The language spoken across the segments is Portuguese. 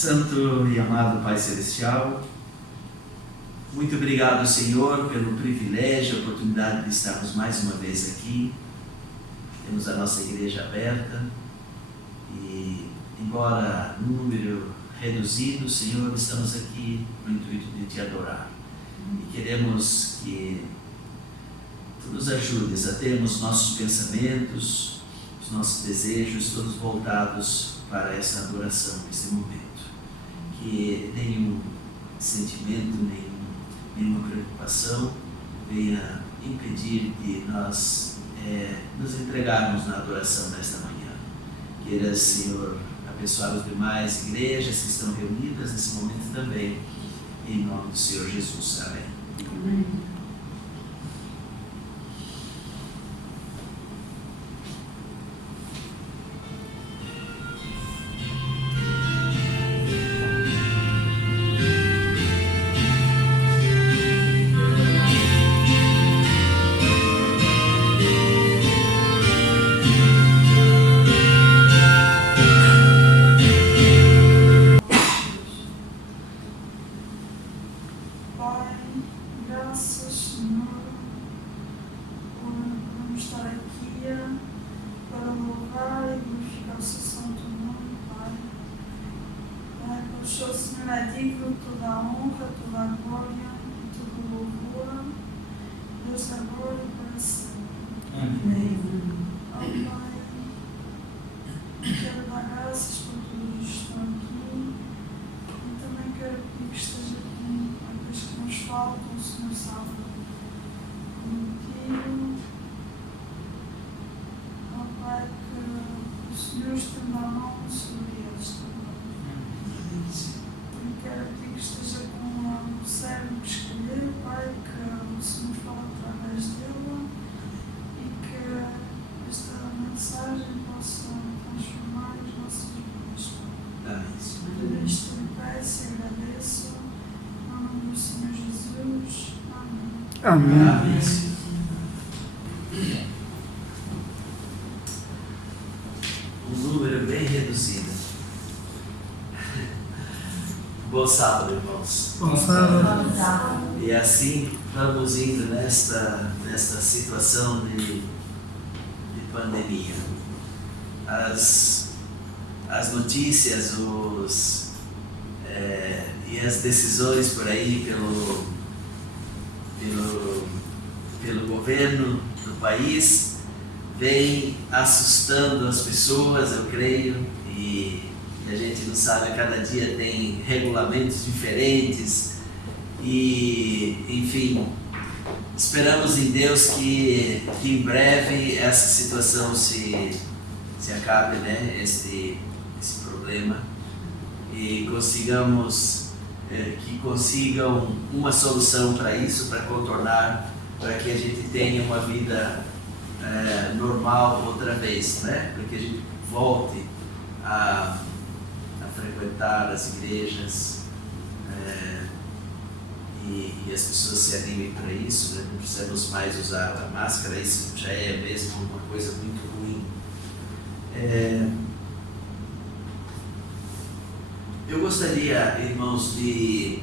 Santo e amado Pai Celestial, muito obrigado, Senhor, pelo privilégio, a oportunidade de estarmos mais uma vez aqui. Temos a nossa igreja aberta e, embora num número reduzido, Senhor, estamos aqui no intuito de Te adorar. E queremos que Tu nos ajudes a termos nossos pensamentos, os nossos desejos todos voltados para essa adoração, nesse momento. Que nenhum sentimento, nenhuma preocupação venha impedir de nós nos entregarmos na adoração nesta manhã. Queira, Senhor, abençoar as demais igrejas que estão reunidas nesse momento também, em nome do Senhor Jesus. Amém. Amém. Amém. Amém. Um número bem reduzido. Bom sábado, irmãos. Bom sábado. E assim vamos indo nesta situação de pandemia. As notícias e as decisões por aí pelo governo do país vem assustando as pessoas, eu creio, e a gente não sabe, a cada dia tem regulamentos diferentes e, enfim, esperamos em Deus que em breve essa situação se acabe, né, esse problema, e que consigam uma solução para isso, para contornar, para que a gente tenha uma vida normal outra vez, né? Para que a gente volte a frequentar as igrejas e as pessoas se animem para isso, né? Não precisamos mais usar a máscara, isso já é mesmo uma coisa muito ruim. Eu gostaria, irmãos, de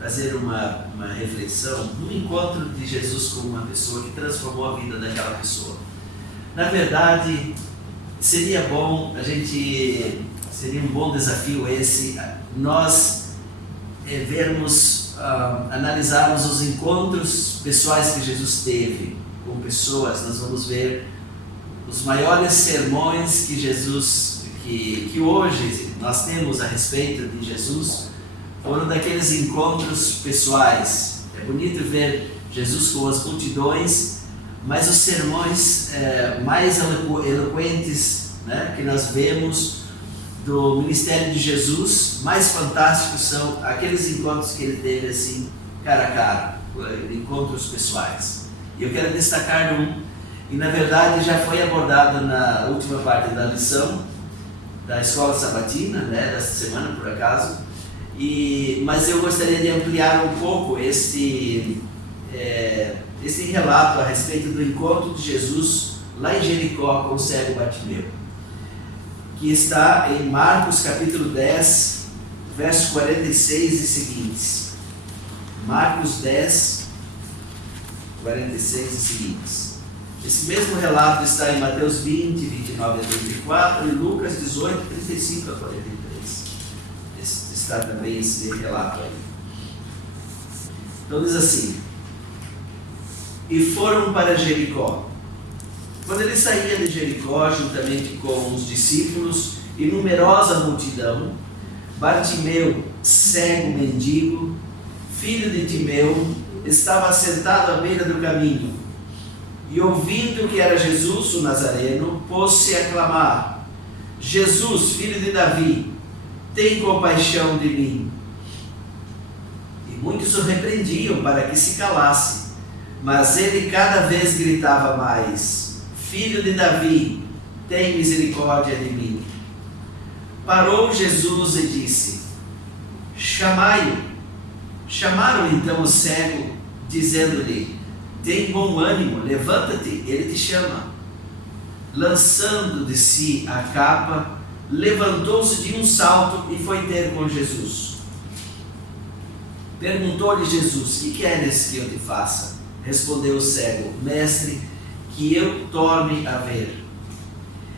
fazer uma reflexão no encontro de Jesus com uma pessoa que transformou a vida daquela pessoa. Na verdade, seria um bom desafio esse, nós analisarmos os encontros pessoais que Jesus teve com pessoas. Nós vamos ver os maiores sermões que Jesus, que hoje nós temos a respeito de Jesus, foram daqueles encontros pessoais. É bonito ver Jesus com as multidões, mas os sermões mais eloquentes, né, que nós vemos do ministério de Jesus, mais fantásticos são aqueles encontros que ele teve assim, cara a cara, encontros pessoais. E eu quero destacar um, e na verdade já foi abordado na última parte da lição da escola sabatina, né, desta semana por acaso, mas eu gostaria de ampliar um pouco esse relato a respeito do encontro de Jesus lá em Jericó com o cego Bartimeu, que está em Marcos capítulo 10, verso 46 e seguintes. Marcos 10, 46 e seguintes. Esse mesmo relato está em Mateus 20, 29 a 34 e Lucas 18, 35 a 43. Está também esse relato aí. Então diz assim: e foram para Jericó. Quando ele saía de Jericó, juntamente com os discípulos e numerosa multidão, Bartimeu, cego mendigo, filho de Timeu, estava sentado à beira do caminho. E ouvindo que era Jesus, o Nazareno, pôs-se a clamar: Jesus, filho de Davi, tem compaixão de mim. E muitos o repreendiam para que se calasse, mas ele cada vez gritava mais: Filho de Davi, tem misericórdia de mim. Parou Jesus e disse: chamai-o. Chamaram então o cego, dizendo-lhe: tem bom ânimo, levanta-te, ele te chama. Lançando de si a capa, levantou-se de um salto e foi ter com Jesus. Perguntou-lhe Jesus: que queres que eu te faça? Respondeu o cego: Mestre, que eu torne a ver.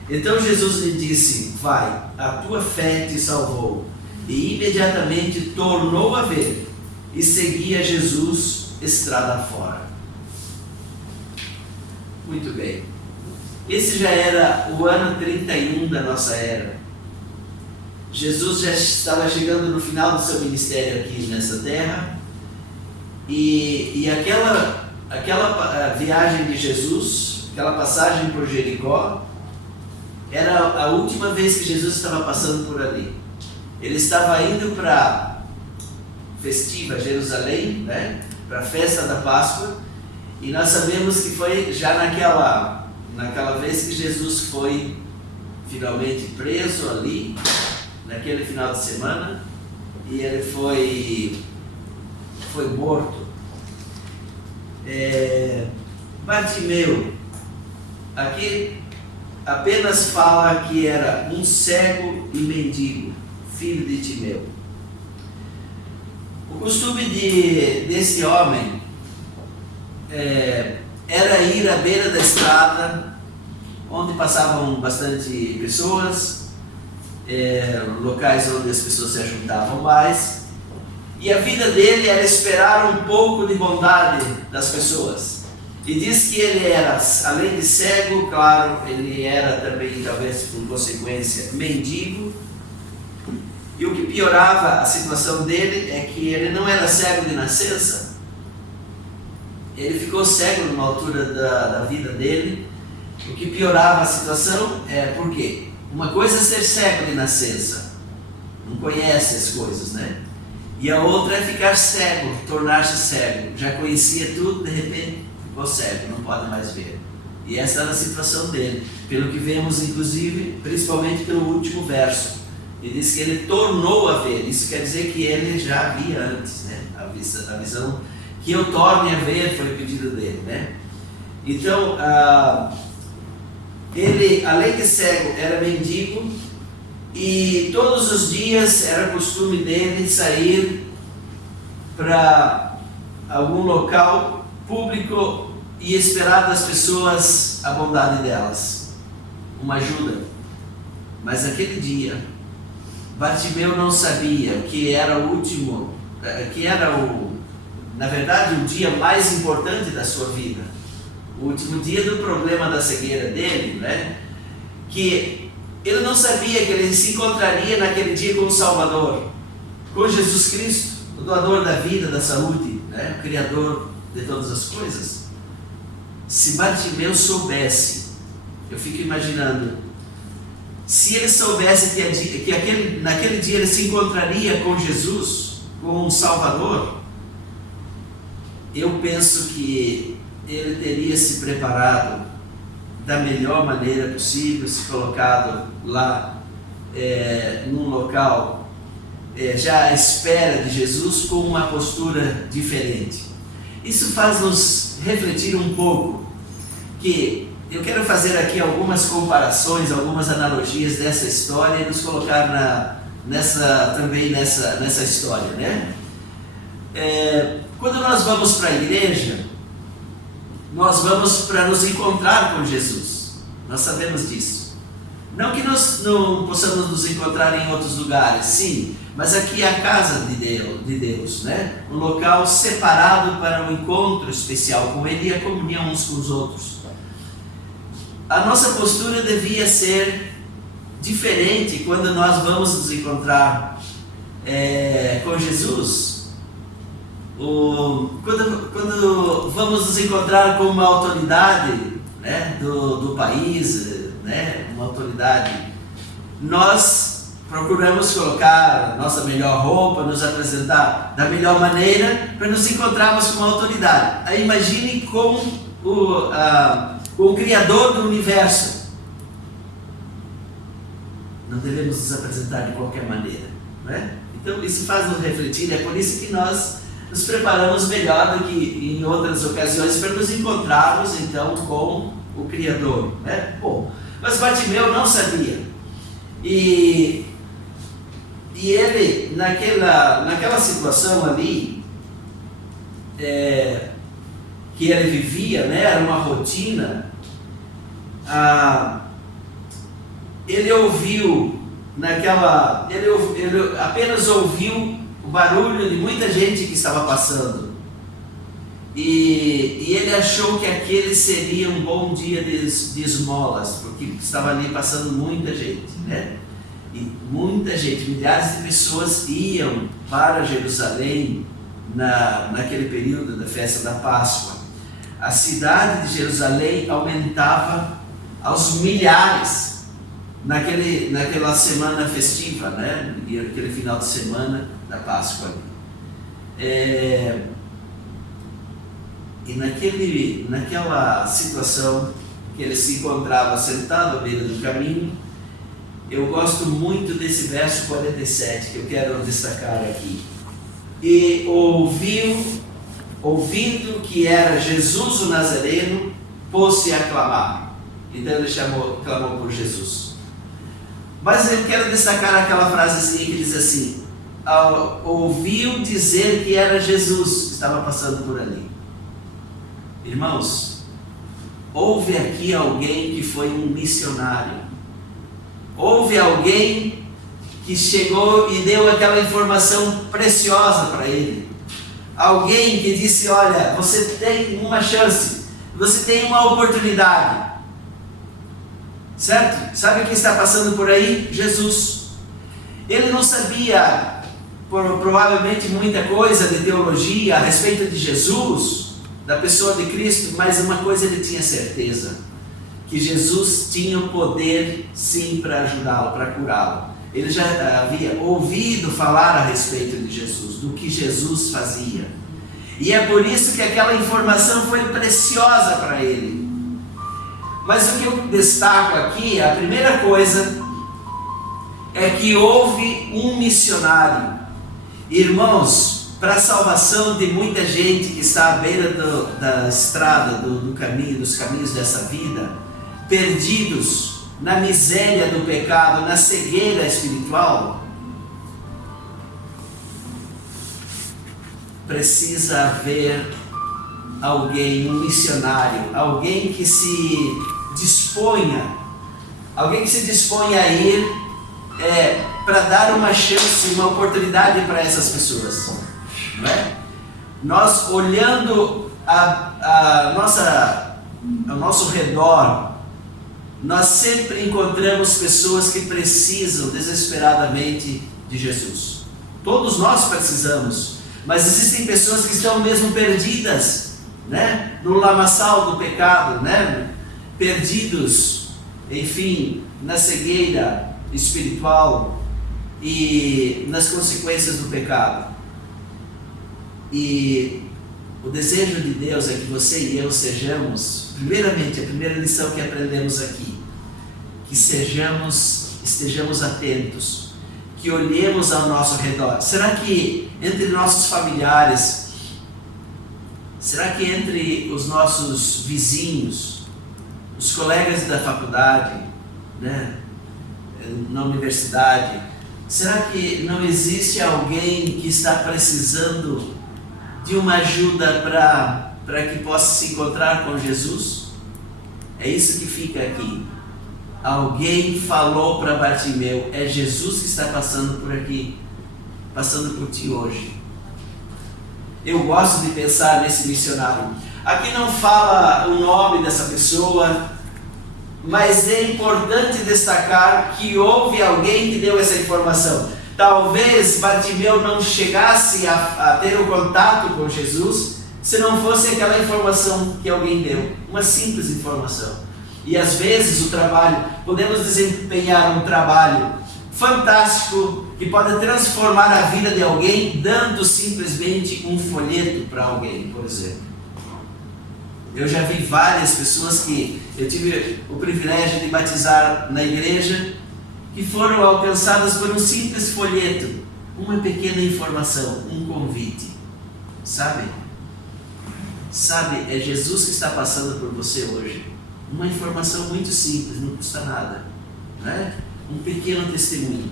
Então Jesus lhe disse: vai, a tua fé te salvou. E imediatamente tornou a ver e seguia Jesus estrada fora. Muito bem. Esse já era o ano 31 da nossa era. Jesus já estava chegando no final do seu ministério aqui nessa terra. E aquela viagem de Jesus, aquela passagem por Jericó, era a última vez que Jesus estava passando por ali. Ele estava indo para festiva Jerusalém, né? Para a festa da Páscoa, e nós sabemos que foi já naquela vez que Jesus foi finalmente preso ali, naquele final de semana, e ele foi morto. Bartimeu, aqui apenas fala que era um cego e mendigo, filho de Timeu. O costume desse homem era ir à beira da estrada, onde passavam bastante pessoas, locais onde as pessoas se ajuntavam mais, e a vida dele era esperar um pouco de bondade das pessoas. E diz que ele era, além de cego, claro, ele era também, talvez por consequência, mendigo. E o que piorava a situação dele é que ele não era cego de nascença. Ele ficou cego numa altura da vida dele. O que piorava a situação é porque uma coisa é ser cego de nascença, não conhece as coisas, né? E a outra é ficar cego, tornar-se cego. Já conhecia tudo, de repente ficou cego, não pode mais ver. E essa era a situação dele, pelo que vemos inclusive, principalmente pelo último verso. E diz que ele tornou a ver. Isso quer dizer que ele já via antes, né? A visão que eu torne a ver foi o pedido dele, né? Então, ele, além de cego, era mendigo, e todos os dias era costume dele sair para algum local público e esperar das pessoas a bondade delas, uma ajuda. Mas naquele dia, Bartimeu não sabia que era o último, na verdade, o dia mais importante da sua vida, o último dia do problema da cegueira dele, né? Que ele não sabia que ele se encontraria naquele dia com o Salvador, com Jesus Cristo, o doador da vida, da saúde, né? O Criador de todas as coisas. Se Bartimeu soubesse, eu fico imaginando, se ele soubesse que naquele dia ele se encontraria com Jesus, com o Salvador, eu penso que ele teria se preparado da melhor maneira possível, se colocado lá num local já à espera de Jesus, com uma postura diferente. Isso faz nos refletir um pouco, que eu quero fazer aqui algumas comparações, algumas analogias dessa história e nos colocar também nessa história, né? Quando nós vamos para a igreja, nós vamos para nos encontrar com Jesus. Nós sabemos disso. Não que nós não possamos nos encontrar em outros lugares, sim, mas aqui é a casa de Deus, né? Um local separado para um encontro especial com Ele e a comunhão uns com os outros. A nossa postura devia ser diferente quando nós vamos nos encontrar com Jesus. Quando vamos nos encontrar com uma autoridade, né, do país, né, uma autoridade, nós procuramos colocar nossa melhor roupa, nos apresentar da melhor maneira para nos encontrarmos com a autoridade. Aí imagine com o Criador do Universo. Não devemos nos apresentar de qualquer maneira, né? Então isso faz nos refletir, é por isso que nós nos preparamos melhor do que em outras ocasiões para nos encontrarmos então com o Criador, né? Bom, mas Bartimeu não sabia, e ele naquela situação ali que ele vivia, né? Era uma rotina. Ele apenas ouviu o barulho de muita gente que estava passando, e ele achou que aquele seria um bom dia de esmolas, porque estava ali passando muita gente, né? E muita gente, milhares de pessoas iam para Jerusalém naquele período da festa da Páscoa. A cidade de Jerusalém aumentava aos milhares naquela semana festiva, né? Aquele final de semana da Páscoa. E naquela situação que ele se encontrava sentado à beira do caminho, eu gosto muito desse verso 47 que eu quero destacar aqui. E ouvindo que era Jesus o Nazareno, pôs-se a clamar. Então ele clamou por Jesus. Mas eu quero destacar aquela frasezinha que diz assim: ouviu dizer que era Jesus que estava passando por ali. Irmãos, houve aqui alguém que foi um missionário. Houve alguém que chegou e deu aquela informação preciosa para ele. Alguém que disse: olha, você tem uma chance, você tem uma oportunidade. Certo? Sabe quem está passando por aí? Jesus. Ele não sabia, provavelmente, muita coisa de teologia a respeito de Jesus, da pessoa de Cristo, mas uma coisa ele tinha certeza: que Jesus tinha o poder, sim, para ajudá-lo, para curá-lo. Ele já havia ouvido falar a respeito de Jesus, do que Jesus fazia. E é por isso que aquela informação foi preciosa para ele. Mas o que eu destaco aqui, a primeira coisa, é que houve um missionário. Irmãos, para a salvação de muita gente que está à beira da estrada, do caminho, dos caminhos dessa vida, perdidos na miséria do pecado, na cegueira espiritual, precisa haver alguém, um missionário, alguém que se disponha a ir para dar uma chance, uma oportunidade para essas pessoas, não é? Nós olhando ao nosso redor, nós sempre encontramos pessoas que precisam desesperadamente de Jesus. Todos nós precisamos, mas existem pessoas que estão mesmo perdidas, né? No lamaçal do pecado, né? Perdidos, enfim, na cegueira espiritual e nas consequências do pecado. E o desejo de Deus é que você e eu sejamos, primeiramente, a primeira lição que aprendemos aqui, que estejamos atentos, que olhemos ao nosso redor. Será que entre nossos familiares, será que entre os nossos vizinhos, os colegas da faculdade, né, na universidade, Será que não existe alguém que está precisando de uma ajuda para que possa se encontrar com Jesus? É isso que fica aqui. Alguém falou para Bartimeu, é Jesus que está passando por aqui, passando por ti hoje. Eu gosto de pensar nesse missionário. Aqui não fala o nome dessa pessoa, mas é importante destacar que houve alguém que deu essa informação. Talvez Bartimeu não chegasse a ter o contato com Jesus se não fosse aquela informação que alguém deu, uma simples informação. E às vezes podemos desempenhar um trabalho fantástico que pode transformar a vida de alguém dando simplesmente um folheto para alguém, por exemplo. Eu já vi várias pessoas que eu tive o privilégio de batizar na igreja, que foram alcançadas por um simples folheto, uma pequena informação, um convite. Sabe, é Jesus que está passando por você hoje. Uma informação muito simples, não custa nada, né? Um pequeno testemunho.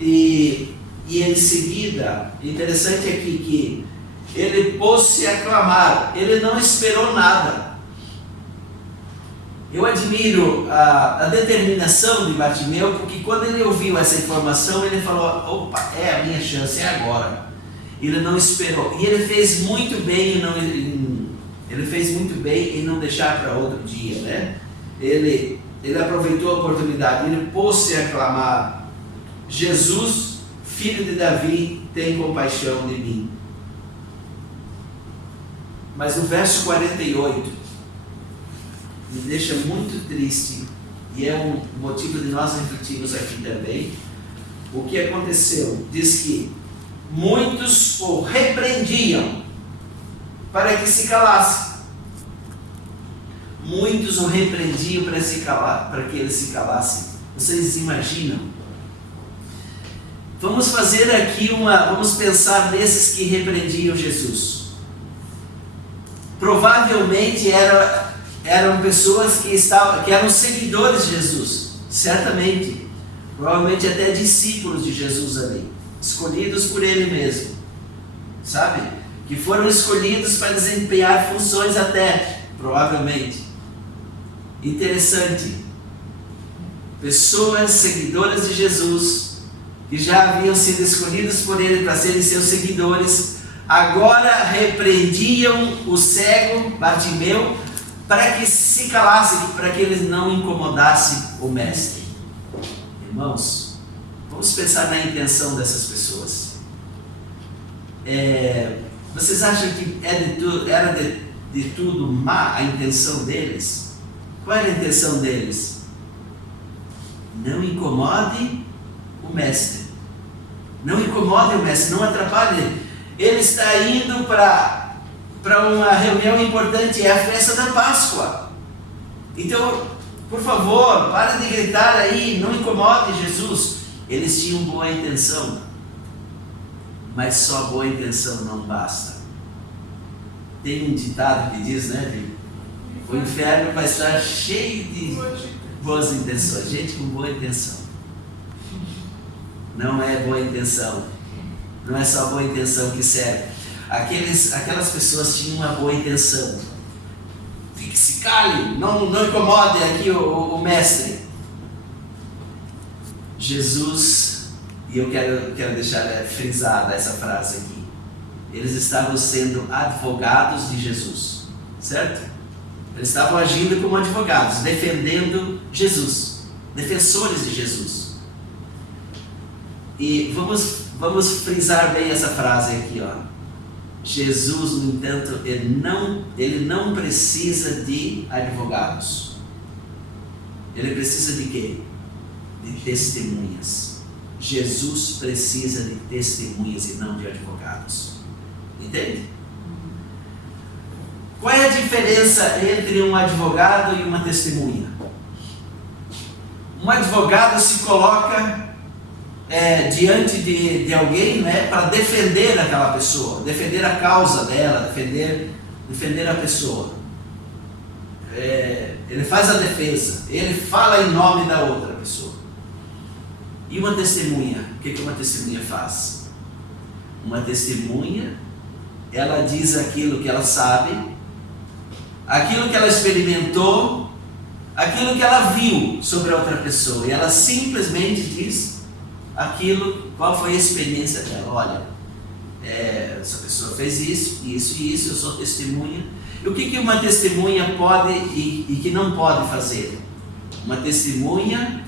E em seguida, interessante aqui que ele pôs-se a clamar, ele não esperou nada. Eu admiro a determinação de Bartimeu, porque quando ele ouviu essa informação, ele falou, opa, é a minha chance, é agora. Ele não esperou, e ele fez muito bem em não deixar para outro dia, né? Ele aproveitou a oportunidade, ele pôs-se a clamar, Jesus, filho de Davi, tem compaixão de mim. Mas no verso 48, me deixa muito triste, e é um motivo de nós refletirmos aqui também. O que aconteceu? Diz que muitos o repreendiam para que se calasse. Muitos o repreendiam para que ele se calasse. Vocês imaginam? Vamos pensar nesses que repreendiam Jesus. Provavelmente eram pessoas que eram seguidores de Jesus, certamente, provavelmente até discípulos de Jesus ali, escolhidos por ele mesmo, sabe? Que foram escolhidos para desempenhar funções até, provavelmente. Interessante, pessoas seguidoras de Jesus, que já haviam sido escolhidos por ele para serem seus seguidores, agora repreendiam o cego Bartimeu para que se calasse, para que ele não incomodasse o mestre. Irmãos, vamos pensar na intenção dessas pessoas. Vocês acham que era de tudo má a intenção deles? Qual era a intenção deles? Não incomode o mestre. Não incomode o mestre, não atrapalhe. Ele está indo para uma reunião importante, é a festa da Páscoa. Então, por favor, pare de gritar aí, não incomode Jesus. Eles tinham boa intenção, mas só boa intenção não basta. Tem um ditado que diz, né, o inferno vai estar cheio de boas intenções, gente com boa intenção. Não é boa intenção, não é só boa intenção que serve. Aquelas pessoas tinham uma boa intenção. Fique, se cale, não incomode aqui o mestre. Jesus, e eu quero deixar frisada essa frase aqui, eles estavam sendo advogados de Jesus, certo? Eles estavam agindo como advogados, defendendo Jesus, defensores de Jesus. E vamos frisar bem essa frase aqui, ó. Jesus, no entanto, ele não precisa de advogados. Ele precisa de quê? De testemunhas. Jesus precisa de testemunhas e não de advogados. Entende? Qual é a diferença entre um advogado e uma testemunha? Um advogado se coloca diante de alguém, né, para defender aquela pessoa, defender a causa dela, defender a pessoa. Ele faz a defesa, ele fala em nome da outra pessoa. E uma testemunha, o que uma testemunha faz? Uma testemunha, ela diz aquilo que ela sabe, aquilo que ela experimentou, aquilo que ela viu sobre a outra pessoa, e ela simplesmente diz aquilo, qual foi a experiência dela. Olha, essa pessoa fez isso, isso e isso, eu sou testemunha. E o que uma testemunha pode e que não pode fazer? Uma testemunha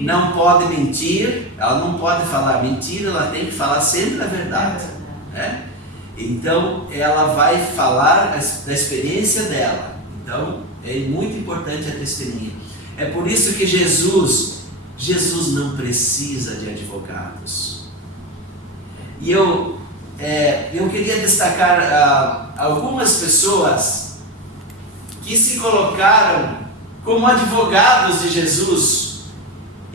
não pode mentir, ela não pode falar mentira, ela tem que falar sempre a verdade. Né? Então, ela vai falar da experiência dela. Então, é muito importante a testemunha. É por isso que Jesus não precisa de advogados. E eu queria destacar algumas pessoas que se colocaram como advogados de Jesus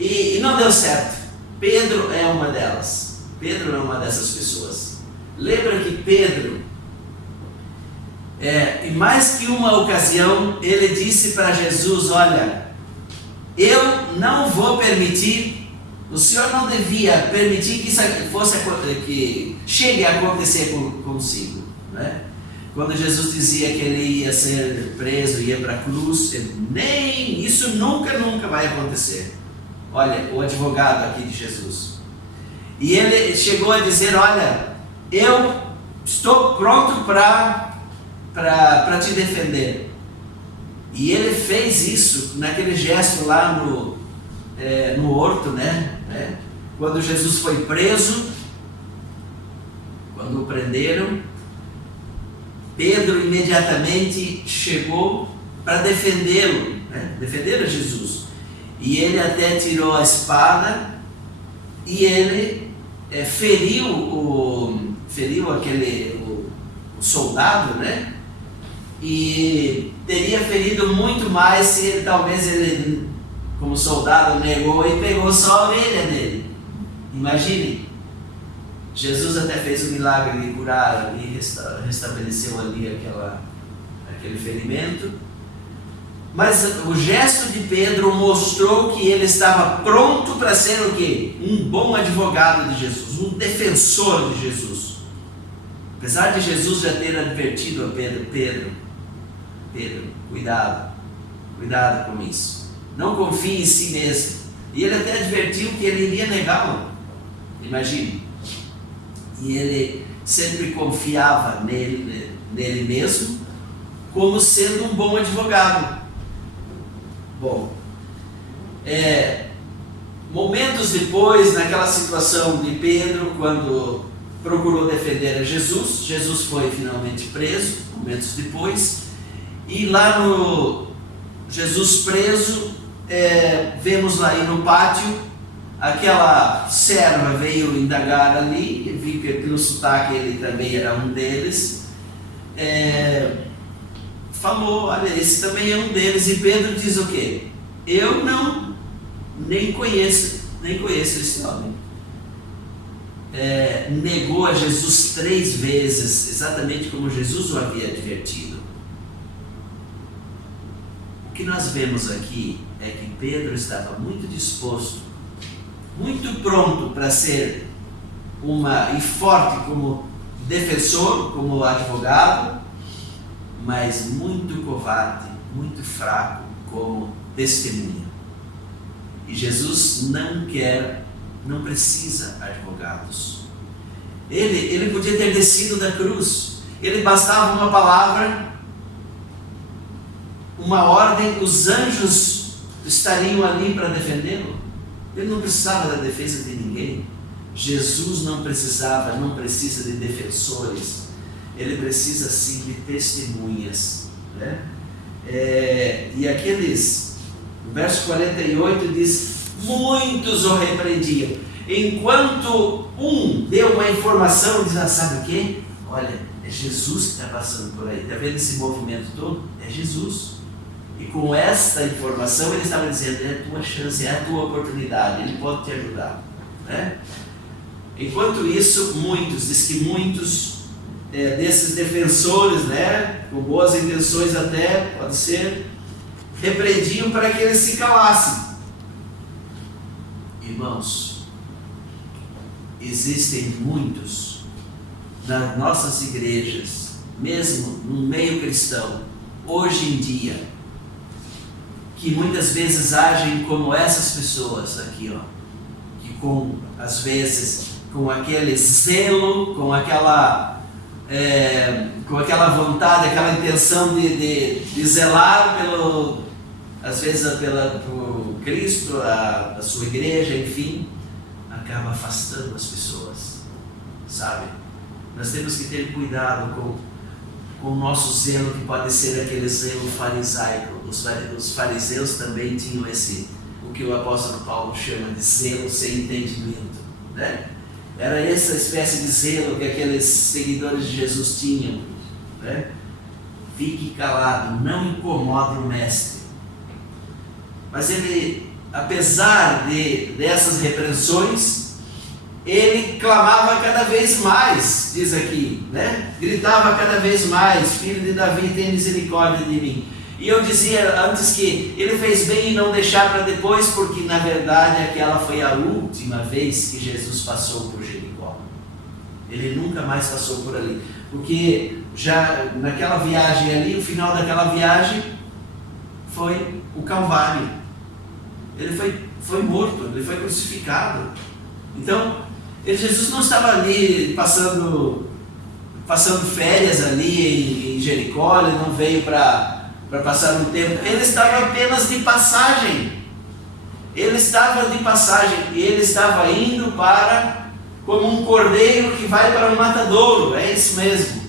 e não deu certo. Pedro é uma delas. Pedro é uma dessas pessoas. Lembra que Pedro, em mais que uma ocasião, ele disse para Jesus: olha, eu não vou permitir, o Senhor não devia permitir que isso que chegue a acontecer consigo, né? Quando Jesus dizia que ele ia ser preso, ia para a cruz, isso nunca vai acontecer. Olha, o advogado aqui de Jesus. E ele chegou a dizer: olha, eu estou pronto para te defender. E ele fez isso naquele gesto lá no horto, né? Quando Jesus foi preso, quando o prenderam, Pedro imediatamente chegou para defendê-lo, né? Defender a Jesus. E ele até tirou a espada e ele feriu o soldado, né? E teria ferido muito mais se talvez ele, como soldado, negou e pegou só a orelha dele. Imagine, Jesus até fez o milagre de curar ali, restabeleceu ali aquele ferimento. Mas o gesto de Pedro mostrou que ele estava pronto para ser o quê? Um bom advogado de Jesus, um defensor de Jesus. Apesar de Jesus já ter advertido a Pedro, cuidado com isso. Não confie em si mesmo. E ele até advertiu que ele iria negá-lo. Imagine. E ele sempre confiava nele mesmo, como sendo um bom advogado. Bom, momentos depois, naquela situação de Pedro, quando procurou defender a Jesus, Jesus foi finalmente preso, momentos depois, e lá no Jesus preso, vemos lá aí no pátio, aquela serva veio indagar ali, eu vi que pelo sotaque ele também era um deles, falou: olha, esse também é um deles. E Pedro diz o quê? Eu nem conheço esse homem. Negou a Jesus 3 vezes, exatamente como Jesus o havia advertido. O que nós vemos aqui é que Pedro estava muito disposto, muito pronto para ser e forte como defensor, como advogado, mas muito covarde, muito fraco como testemunha. E Jesus não precisa advogados. Ele podia ter descido da cruz, ele bastava uma palavra, uma ordem, os anjos estariam ali para defendê-lo. Ele não precisava da defesa de ninguém. Jesus não precisa de defensores. Ele precisa sim de testemunhas, né? E o verso 48 diz: muitos o repreendiam, enquanto um deu uma informação, diz: sabe o quê? Olha, é Jesus que está passando por aí, está vendo esse movimento todo? É Jesus. E com esta informação ele estava dizendo: é a tua chance, é a tua oportunidade, ele pode te ajudar, né? Enquanto isso, diz que muitos desses defensores, né, com boas intenções até, pode ser, repreendiam para que eles se calassem. E Irmãos, existem muitos nas nossas igrejas, mesmo no meio cristão, hoje em dia, que muitas vezes agem como essas pessoas aqui, ó, que às vezes com aquele zelo, com aquela vontade, aquela intenção de zelar às vezes por Cristo, a sua igreja, enfim, acaba afastando as pessoas, sabe? Nós temos que ter cuidado com o nosso zelo, que pode ser aquele zelo farisaico. Os fariseus também tinham o que o apóstolo Paulo chama de zelo sem entendimento, né? Era essa espécie de zelo que aqueles seguidores de Jesus tinham, né? Fique calado, não incomode o mestre. Mas ele, apesar dessas repreensões, ele clamava cada vez mais, diz aqui, né? Gritava cada vez mais: filho de Davi, tem misericórdia de mim. E eu dizia antes que ele fez bem em não deixar para depois, porque na verdade aquela foi a última vez que Jesus passou por Jericó. Ele nunca mais passou por ali, porque já naquela viagem ali, o final daquela viagem foi o Calvário. Ele foi morto, ele foi crucificado. Então, Jesus não estava ali passando férias ali em Jericó, ele não veio para passar um tempo, ele estava apenas de passagem. Ele estava de passagem e ele estava indo como um cordeiro que vai para o matadouro, é isso mesmo.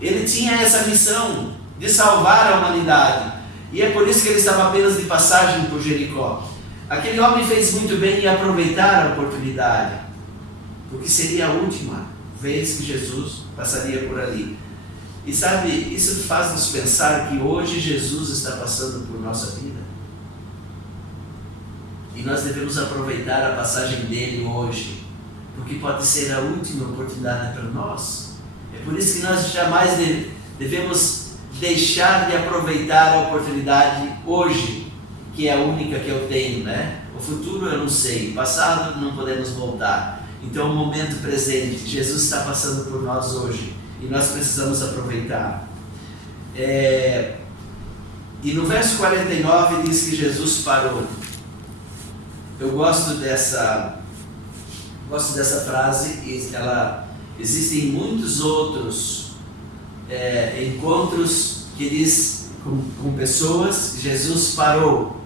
Ele tinha essa missão de salvar a humanidade, e é por isso que ele estava apenas de passagem por Jericó. Aquele homem fez muito bem em aproveitar a oportunidade, porque seria a última vez que Jesus passaria por ali. E sabe, isso faz-nos pensar que hoje Jesus está passando por nossa vida. E nós devemos aproveitar a passagem dele hoje, porque pode ser a última oportunidade para nós. É por isso que nós jamais devemos deixar de aproveitar a oportunidade hoje, que é a única que eu tenho, né? O futuro eu não sei, o passado não podemos voltar. Então o momento presente, Jesus está passando por nós hoje. E nós precisamos aproveitar. E no verso 49 diz que Jesus parou. Eu gosto dessa frase, e existem muitos outros encontros que diz com pessoas, Jesus parou.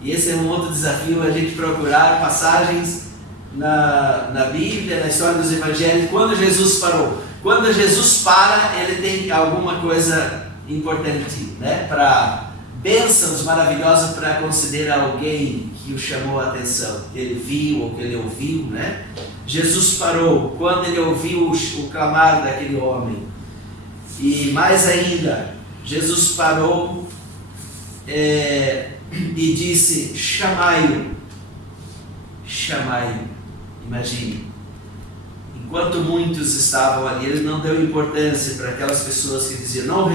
E esse é um outro desafio, a gente procurar passagens na Bíblia, na história dos Evangelhos, quando Jesus parou. Quando Jesus para, ele tem alguma coisa importante, né? Para bênçãos maravilhosas para conceder a alguém que o chamou a atenção, que ele viu ou que ele ouviu, né? Jesus parou quando ele ouviu o clamar daquele homem. E mais ainda, Jesus parou e disse: chamai-o. Chamai-o. Imagine. Enquanto muitos estavam ali, ele não deu importância para aquelas pessoas que diziam: não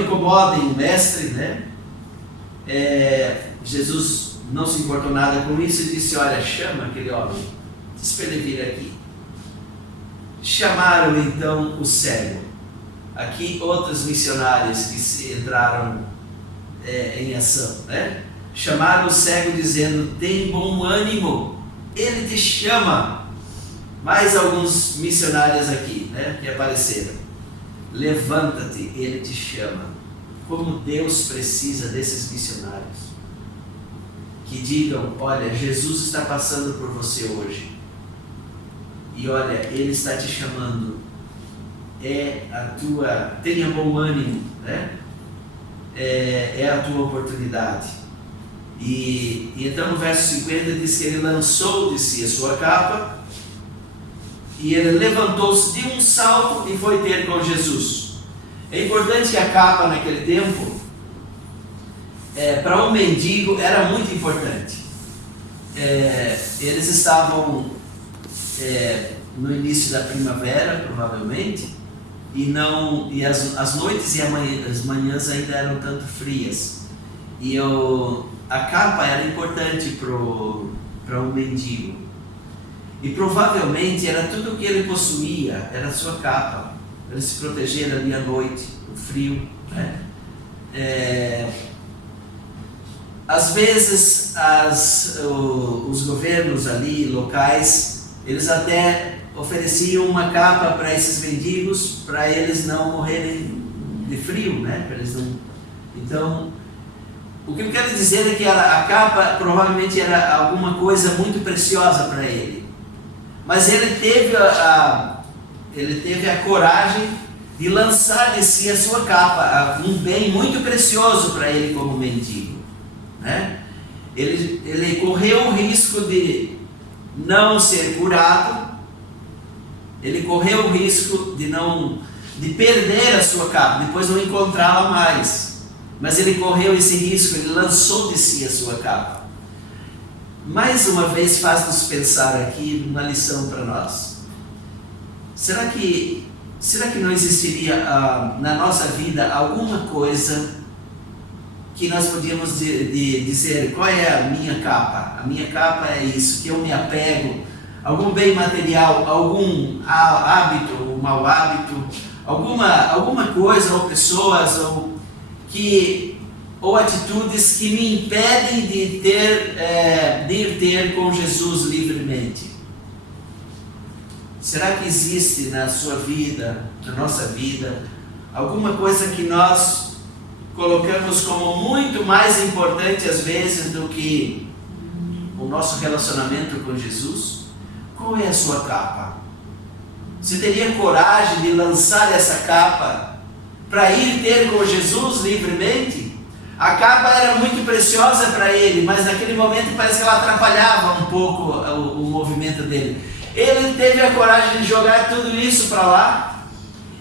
incomodem o mestre, né? Jesus não se importou nada com isso e disse: olha, chama aquele homem, diz para ele vir aqui. Chamaram então o cego. Aqui outros missionários que entraram em ação, né? Chamaram o cego dizendo: tem bom ânimo, ele te chama. Mais alguns missionários aqui, né, que apareceram. Levanta-te, ele te chama. Como Deus precisa desses missionários que digam: olha, Jesus está passando por você hoje. E olha, ele está te chamando. Tenha bom ânimo, né? É a tua oportunidade. E então no verso 50 diz que ele lançou de si a sua capa. E ele levantou-se de um salto e foi ter com Jesus. É importante que a capa naquele tempo, para um mendigo, era muito importante. Eles estavam no início da primavera, provavelmente, e as noites e as manhãs ainda eram tanto frias. E a capa era importante para um mendigo. E provavelmente era tudo o que ele possuía, era a sua capa. Ele se proteger ali à noite, do frio, né? Às vezes os governos ali locais, eles até ofereciam uma capa para esses mendigos, para eles não morrerem de frio, né? Para eles não... Então, o que eu quero dizer é que a capa provavelmente era alguma coisa muito preciosa para ele, mas ele teve a coragem de lançar de si a sua capa, um bem muito precioso para ele como mendigo, né? Ele correu o risco de não ser curado, ele correu o risco de perder a sua capa, depois não encontrá-la mais, mas ele correu esse risco, ele lançou de si a sua capa. Mais uma vez faz-nos pensar aqui uma lição para nós. Será que não existiria na nossa vida alguma coisa que nós podíamos dizer, qual é a minha capa? A minha capa é isso, que eu me apego, algum bem material, algum hábito, um mau hábito, alguma coisa ou pessoas ou atitudes que me impedem de ir ter com Jesus livremente. Será que existe na sua vida, na nossa vida, alguma coisa que nós colocamos como muito mais importante às vezes do que o nosso relacionamento com Jesus? Qual é a sua capa? Você teria coragem de lançar essa capa para ir ter com Jesus livremente? A capa era muito preciosa para ele, mas naquele momento parece que ela atrapalhava um pouco o movimento dele. Ele teve a coragem de jogar tudo isso para lá,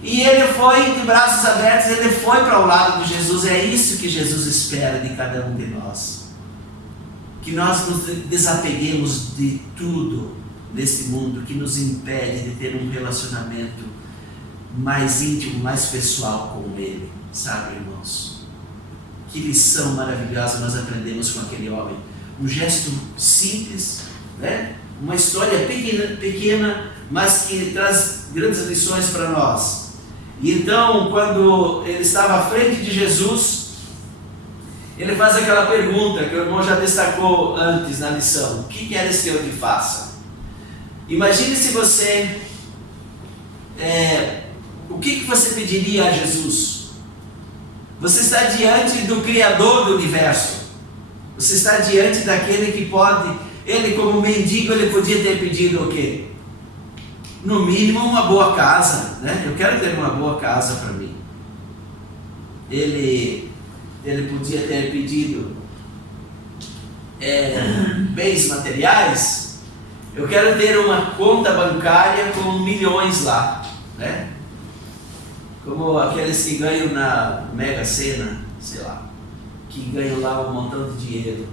e ele foi de braços abertos, ele foi para o lado de Jesus. É isso que Jesus espera de cada um de nós, que nós nos desapeguemos de tudo desse mundo que nos impede de ter um relacionamento mais íntimo, mais pessoal com Ele, sabe, irmãos? Que lição maravilhosa nós aprendemos com aquele homem. Um gesto simples, né? Uma história pequena, mas que traz grandes lições para nós. E então, quando ele estava à frente de Jesus, ele faz aquela pergunta que o irmão já destacou antes na lição: o que queres que eu te faça? Imagine se você... o que você pediria a Jesus? Você está diante do Criador do Universo. Você está diante daquele que pode... Ele, como mendigo, ele podia ter pedido o quê? No mínimo uma boa casa, né? Eu quero ter uma boa casa para mim. Ele podia ter pedido bens materiais. Eu quero ter uma conta bancária com milhões lá, né? Como aqueles que ganham na Mega Sena, sei lá, que ganham lá um montão de dinheiro.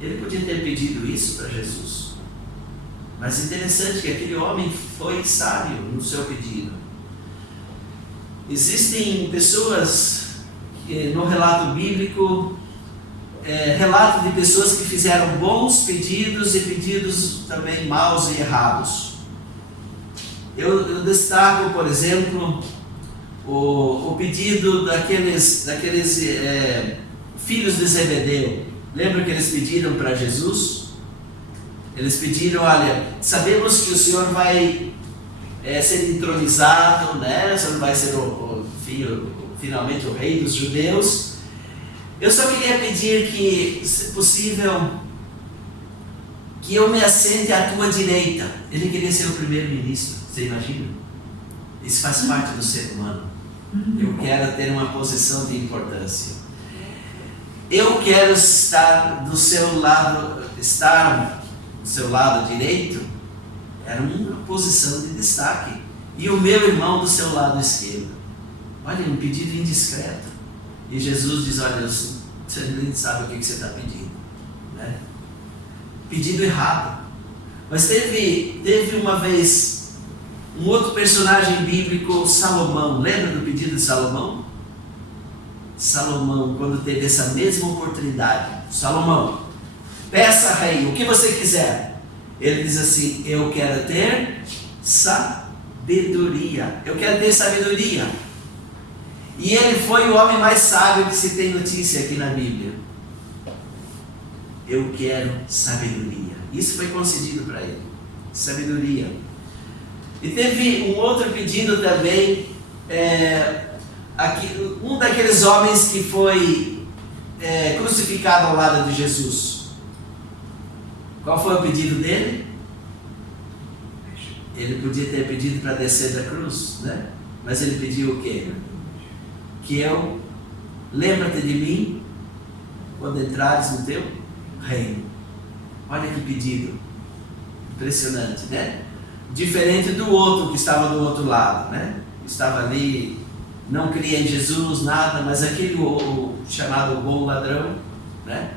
Ele podia ter pedido isso para Jesus. Mas interessante que aquele homem foi sábio no seu pedido. Existem pessoas que no relato bíblico, relato de pessoas que fizeram bons pedidos e pedidos também maus e errados. Eu destaco, por exemplo, o pedido daqueles filhos de Zebedeu. Lembra que eles pediram para Jesus? Eles pediram: olha, sabemos que o Senhor vai ser entronizado, né? O Senhor vai ser finalmente o rei dos judeus. Eu só queria pedir que, se possível, que eu me assente à tua direita. Ele queria ser o primeiro-ministro, você imagina? Isso faz parte do ser humano. Eu quero ter uma posição de importância. Eu quero estar do seu lado direito. Era uma posição de destaque. E o meu irmão do seu lado esquerdo. Olha, um pedido indiscreto. E Jesus diz: olha, você nem sabe o que você está pedindo, né? Pedido errado. Mas teve uma vez um outro personagem bíblico, Salomão. Lembra do pedido de Salomão? Salomão, quando teve essa mesma oportunidade, Salomão, peça, rei, o que você quiser. Ele diz assim: eu quero ter sabedoria. Eu quero ter sabedoria. E ele foi o homem mais sábio que se tem notícia aqui na Bíblia. Eu quero sabedoria. Isso foi concedido para ele. Sabedoria. E teve um outro pedido também. Um daqueles homens que foi crucificado ao lado de Jesus. Qual foi o pedido dele? Ele podia ter pedido para descer da cruz, né? Mas ele pediu o quê? Que eu, lembra-te de mim quando entrares no teu reino. Olha que pedido impressionante, né? Diferente do outro que estava do outro lado, né? Estava ali, não cria em Jesus, nada, mas aquele o chamado bom ladrão, né?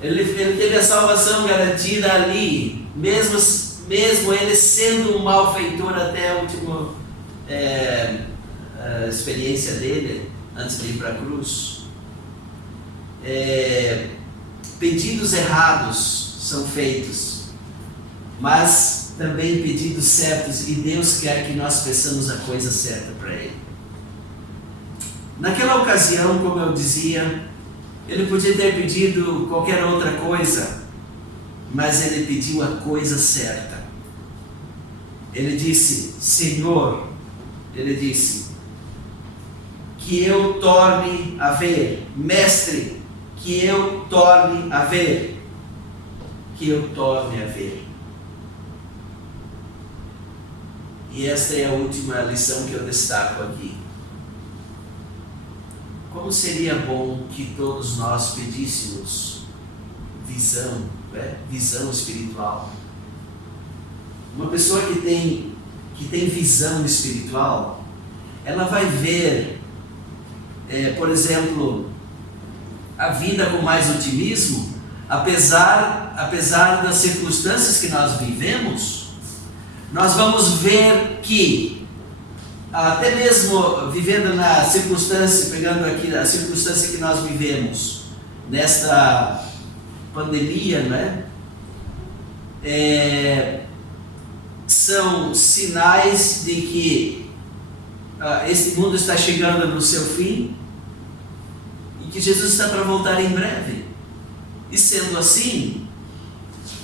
Ele teve a salvação garantida ali, mesmo ele sendo um malfeitor até a última experiência dele, antes de ir para a cruz. Pedidos errados são feitos, mas também pedidos certos, e Deus quer que nós peçamos a coisa certa para Ele. Naquela ocasião, como eu dizia, ele podia ter pedido qualquer outra coisa, mas ele pediu a coisa certa. Ele disse: Senhor, ele disse, que eu torne a ver, mestre, que eu torne a ver, que eu torne a ver. E esta é a última lição que eu destaco aqui. Como seria bom que todos nós pedíssemos visão, visão espiritual. Uma pessoa que tem visão espiritual, ela vai ver, por exemplo, a vida com mais otimismo, apesar das circunstâncias que nós vivemos. Nós vamos ver que, até mesmo vivendo na circunstância, pegando aqui a circunstância que nós vivemos, nesta pandemia, né? São sinais de que esse mundo está chegando no seu fim e que Jesus está para voltar em breve. E sendo assim,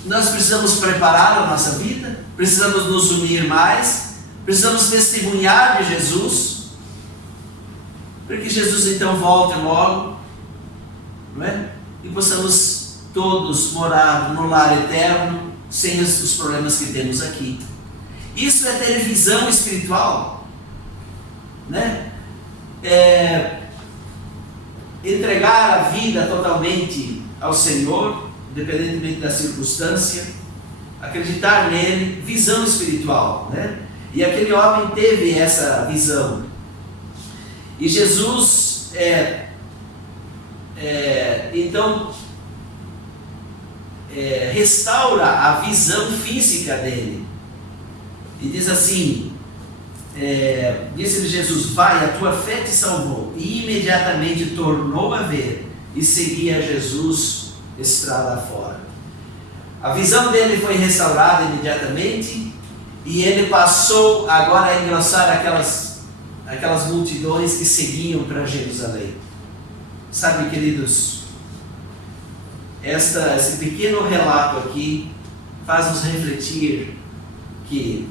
nós precisamos preparar a nossa vida, precisamos nos unir mais, precisamos testemunhar de Jesus, para que Jesus então volte logo, não é? E possamos todos morar no lar eterno, sem os problemas que temos aqui. Isso é ter visão espiritual, né? Entregar a vida totalmente ao Senhor, independentemente da circunstância, acreditar nele, visão espiritual, né? E aquele homem teve essa visão. E Jesus, então, restaura a visão física dele. E diz assim, disse-lhe Jesus: vai, a tua fé te salvou. E imediatamente tornou a ver e seguia Jesus estrada fora. A visão dele foi restaurada imediatamente e ele passou agora a engrossar aquelas multidões que seguiam para Jerusalém. Sabe, queridos, esse pequeno relato aqui faz-nos refletir que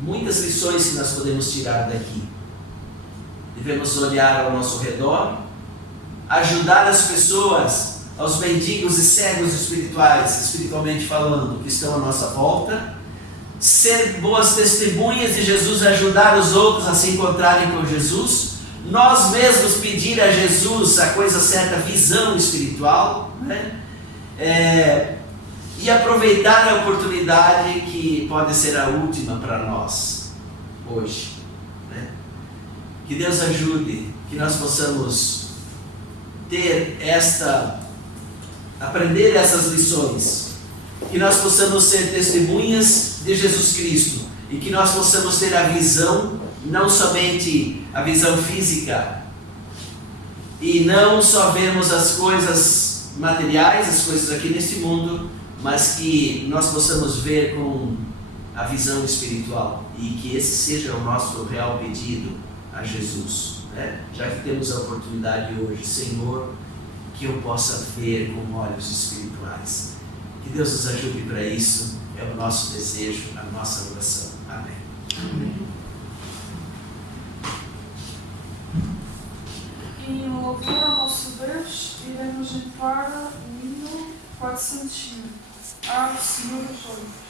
muitas lições que nós podemos tirar daqui. Devemos olhar ao nosso redor, ajudar as pessoas, aos mendigos e cegos espirituais, espiritualmente falando, que estão à nossa volta, ser boas testemunhas de Jesus, ajudar os outros a se encontrarem com Jesus, nós mesmos pedir a Jesus a coisa certa, visão espiritual, né? E aproveitar a oportunidade que pode ser a última para nós hoje, né? Que Deus ajude, que nós possamos aprender essas lições, que nós possamos ser testemunhas de Jesus Cristo e que nós possamos ter a visão, não somente a visão física, e não só vemos as coisas materiais, as coisas aqui neste mundo, mas que nós possamos ver com a visão espiritual, e que esse seja o nosso real pedido a Jesus, né? Já que temos a oportunidade hoje, Senhor, que eu possa ver com olhos espirituais. Que Deus nos ajude para isso, é o nosso desejo, a nossa oração. Amém. Amém. Em louvor ao nosso Deus, iremos entoar o hino 401. Ave, Senhor dos Olhos.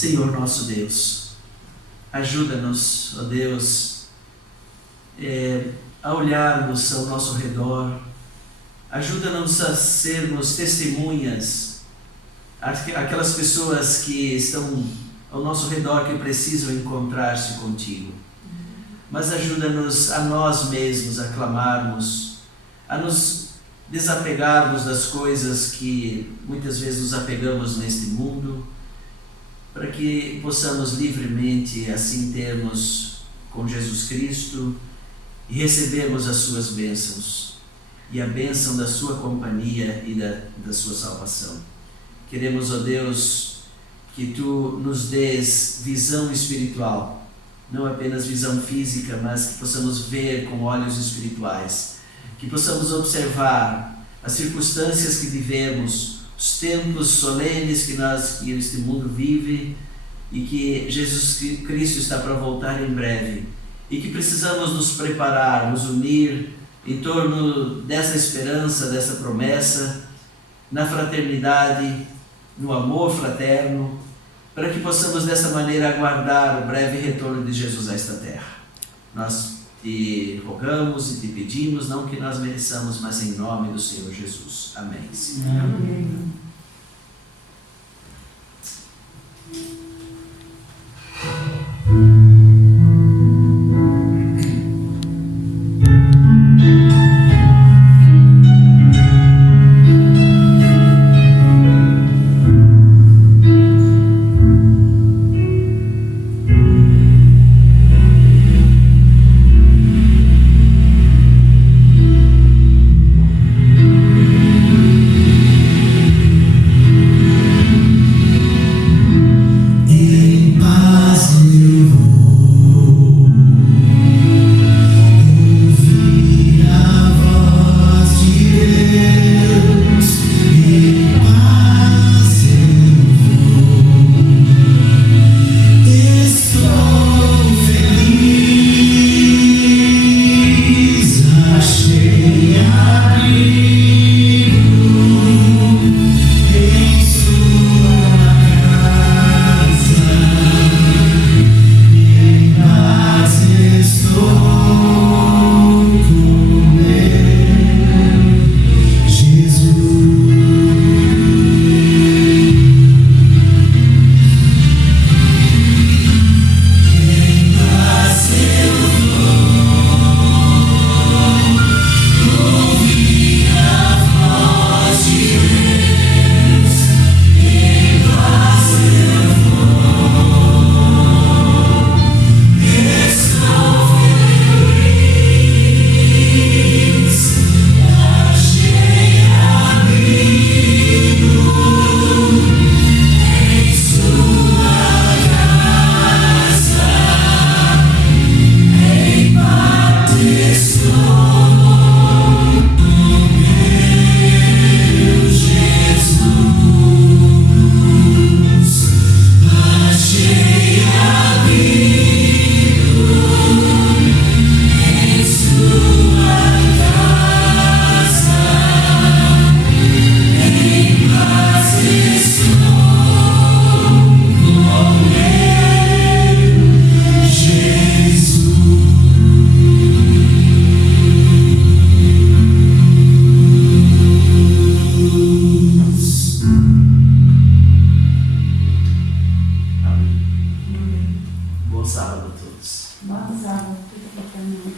Senhor nosso Deus, ajuda-nos, ó Deus, a olharmos ao nosso redor, ajuda-nos a sermos testemunhas, aquelas pessoas que estão ao nosso redor que precisam encontrar-se contigo. Mas ajuda-nos a nós mesmos a clamarmos, a nos desapegarmos das coisas que muitas vezes nos apegamos neste mundo, para que possamos livremente assim termos com Jesus Cristo e recebermos as suas bênçãos e a bênção da sua companhia e da sua salvação. Queremos, ó Deus, que Tu nos dês visão espiritual, não apenas visão física, mas que possamos ver com olhos espirituais, que possamos observar as circunstâncias que vivemos, os tempos solenes que este mundo vive e que Jesus Cristo está para voltar em breve e que precisamos nos preparar, nos unir em torno dessa esperança, dessa promessa, na fraternidade, no amor fraterno, para que possamos dessa maneira aguardar o breve retorno de Jesus a esta terra. Nós Te rogamos e te pedimos, não que nós mereçamos, mas em nome do Senhor Jesus. Amém, Senhor. Amém. Bom sábado a todos. Bom sábado, tudo para mim.